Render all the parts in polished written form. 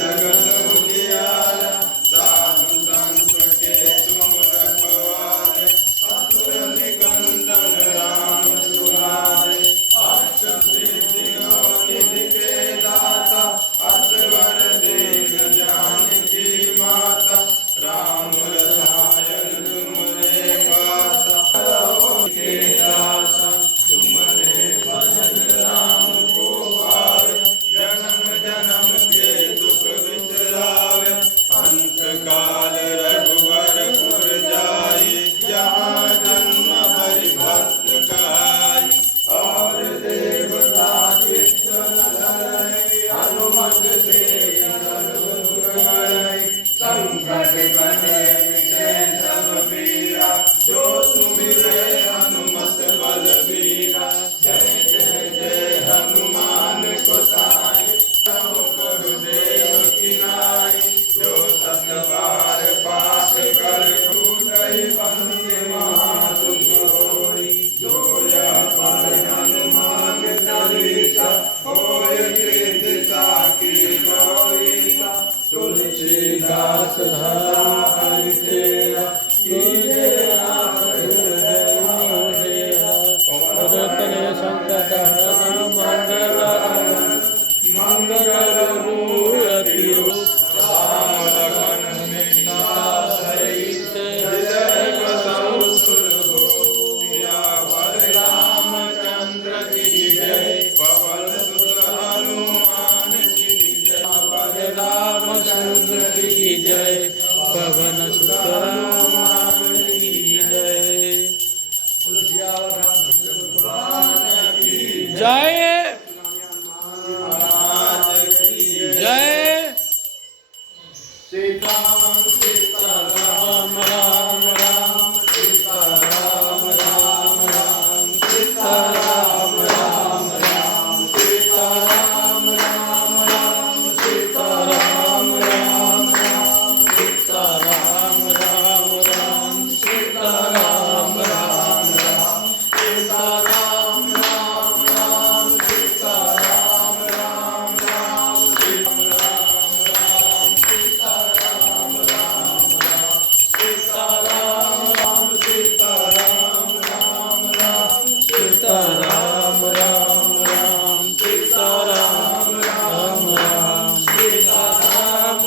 जगत उजियारा साधु संग जय जय सीताराम सीताराम राम राम सीताराम राम राम सीताराम राम राम सीताराम राम राम सीताराम राम राम सीताराम राम राम सीताराम राम राम सीताराम राम राम सीताराम राम राम सीताराम राम राम सीताराम राम सीताराम राम राम सीताराम राम राम सीताराम राम राम सीताराम राम राम सीताराम राम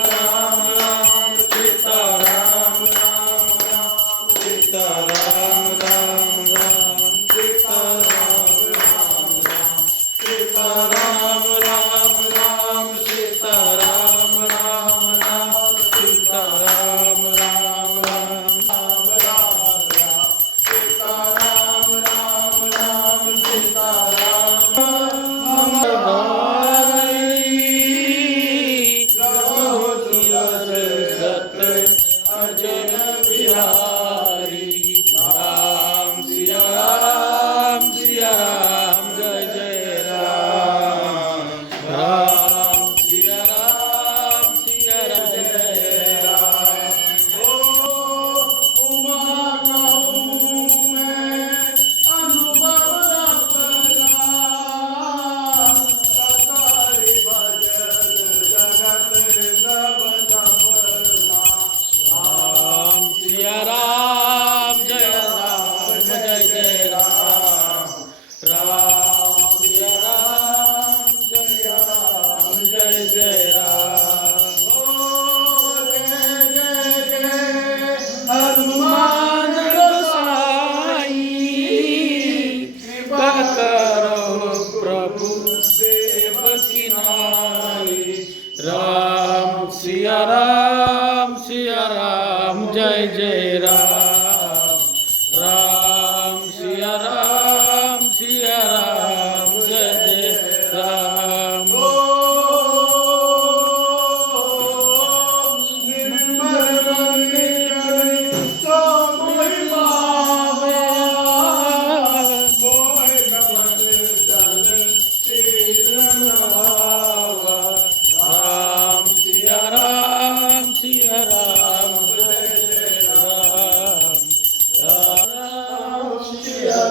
राम सीताराम राम राम सीताराम राम राम सीताराम राम राम सीताराम राम राम सीताराम राम राम राम राम राम सीताराम राम राम सीताराम अजय बिहारी राम सिया राम जय जय राम राम सिया राम जय जय राम उमा कहूँ मैं अनुभव अपना कतारी भजन जगत सब सफला राम सिया राम जय जय राम राम सिया राम जय जय राम हनुमान गोसाई कृपा करो प्रभु देव की नाई राम सिया राम जय जय राम राम सिया राम जय जय राम निर्मल मन सो कोई पावे कोई नमन चल तीर नवावा राम सिया राम जय जय राम राम सिया